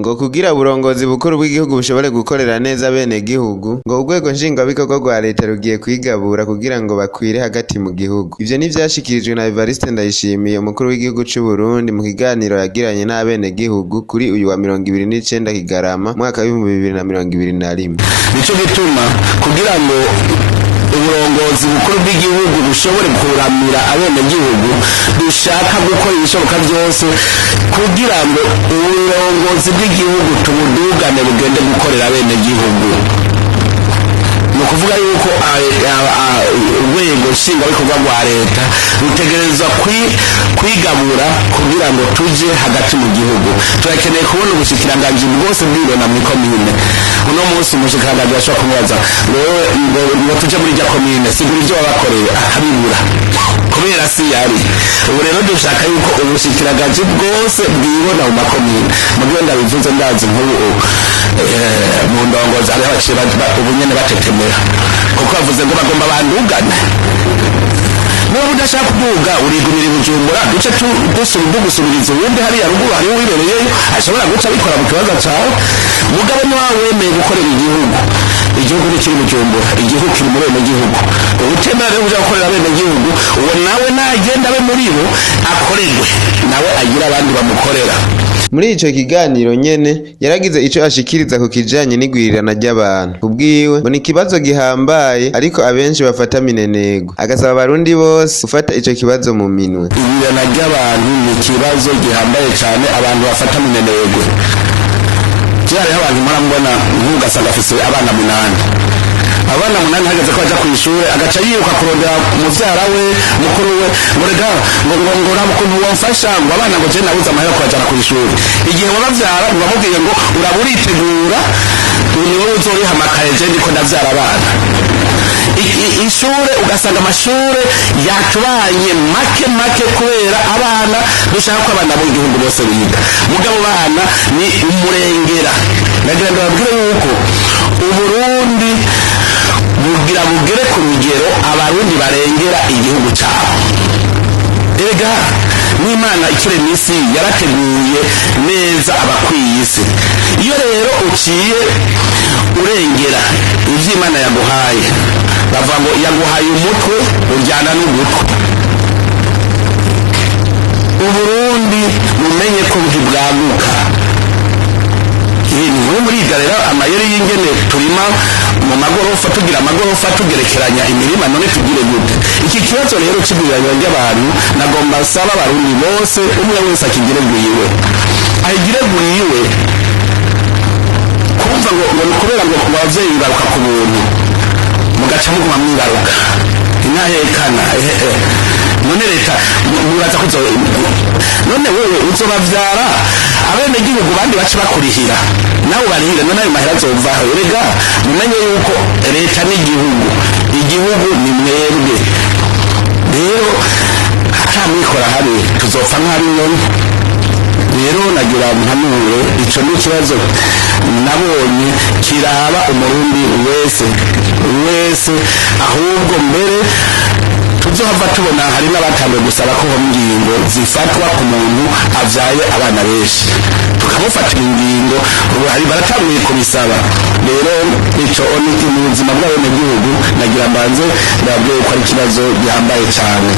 Ngo kugira uburongozi bukuru bw'igihugu bushobore gukorera neza abenegihugu, ngo urwego nshingwabikorwa rwa leta rugiye kwigabura kugira ngo bakwire hagati mu gihugu. Ivyo nivyashikirijwe na Evariste Ndayishimiye, umukuru w'igihugu c'u Burundi, mu kiganiro yagiranye n'abenegihugu kuri uyu wa 29 Kigarama, mwaka wa 2021. Nico gituma kugira ngo uburongozi bukuru bw'igihugu bushobore kuramira abenegihugu, dushaka gukora ibishoboka byose kugira ngo uburongozi bw'igihugu tubudugane bugende gukorera abenegihugu. Ni ukuvuga yuko urwego nshingwabikorwa rwa leta rutegerezwa kwigabura kugira ngo tuje hagati mu gihugu. Turakeneye kubona ubushikiranganji bwose bwibona muri komine. Uno munsi umushikiranganji ashobora kumubaza ngo tuje muri rya komine sigura ivyo wabakoreye, abibura kubera si yari. Ubu rero dushaka yuko ubushikiranganji bwose bwibona mu makomine. Mugabo ndabivuze ndazi nk'ubu mu ndongozi hariho abacira ubunyene batetemera kuko bavuze ngo bagomba bandugane. Niba udashaka kuduga urigumira i Bujumbura, duce tugusubiriza uwundi hariya ruguru hariho wibereyeyo ashobora guca abikora mu kibazo cawe. Mugabo ni wawe wemeye gukorera igihugu ni kiri Bujumbura, igihugu kiri muri benegihugu. Utemera rero kuja gukorera abenegihugu, uwo nawe nagenda abe muri bo akorerwe, nawe agira abandi bamukorera. Muri ico kiganiro nyene yaragize ico ashikiriza ku kijanye n'igwirirana ry'abantu. Kubwiwe ngo ni ikibazo gihambaye ariko abenshi bafata minenego, agasaba abarundi bose gufata ico kibazo mu minwe. Igwirirana ry'abantu ni ikibazo gihambaye cane abantu bafata minenego. Hariho abantu murambona nk'ugasanga afise abana 8. Abana 8 hageze ko aja kw'ishure agaca yiruka kurondera umuvyara we mukuru we ngo rega ngo namukuntu wamfasha ngo abana ngo je nabuze amahera kubajana kw'ishure. Igihe wabavyara ubamubwiye ngo uraburitegura niwe uzoriha amakaye je ndiko ndavyara abana. Ishure ugasanga amashure yatubanye make kubera abana dushaka ko abana bo igihugu bose biga. Mugabo bana ni umurengera. Nagira ngo babwire yuko Uburundi bugira bugere ku rugero abarundi barengera igihugu cyabo. Ega n'Imana ikire misi yarateguye neza abakwiye isi. Iyo rero uciye urengera ivy'Imana yaguhaye, bava ngo yaguhaye umutwe uryana n'ugutwi. Uburundi mumenye ko bwibwaguka. Ni muri rero amayeri y'ingene turima mu magorofa, tugira amagorofa tugerekeranya imirima, none tugire gute? Iki kibazo rero kigwirirana ry'abantu nagomba saba abarundi bose umwe wese akigire gwiwe, ayigire gwiwe. Kumva ngo kubera ngo abavyeyi baruka ku buntu mugaca muguma mwibaruka inahekana none leta muraza kuzo none wewe uzobavyara abenegihugu bandi bace bakurihira nawe barihira none ayo mahera azovaho. Erega mumenye yuko leta igihugu ni mwebwe. Rero atamwikora hari tuzopfa nk'ari nyoni. Rero nagira mpanuro ico ni ikibazo nabonye kiraba umurundi wese ahubwo mbere tuzohava tubona hari n'abatangiye gusaba ko ingingo zifatwa ku muntu avyaye abana benshi, tukamufatira ingingo hari baratangiye kubisaba. Rero ico ni mu buzima bw'abenegihugu nagira mbanze ndabwiye ko ari ikibazo gihambaye cane.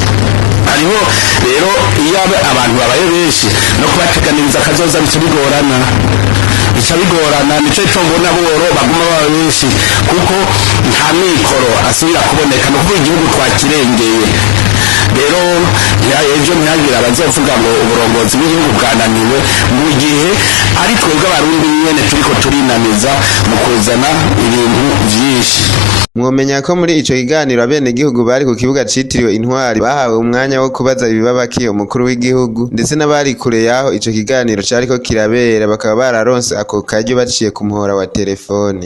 Hariho rero iyo abantu babaye benshi no kubateganiriza akazoza bica bigorana. Nico mbona boro baguma baba benshi kuko nta mikoro asubira kuboneka, no kuvuga igihugu twakirengeye. Rero ejo ntihagira abazovuga ngo uburongozi bw'igihugu bwananiwe, mu gihe ari twebwe abarundi nyene turiko turinaniza mu kuzana ibintu vyinshi. Mwomenya ko muri ico kiganiro abenegihugu bari ku kibuga citiriwe Intwari bahawe umwanya wo kubaza ibibabakiye umukuru w'igihugu, ndetse n'abari kure yaho ico kiganiro cariko kirabera bakaba bararonse ako karyo baciye ku muhora wa telefone.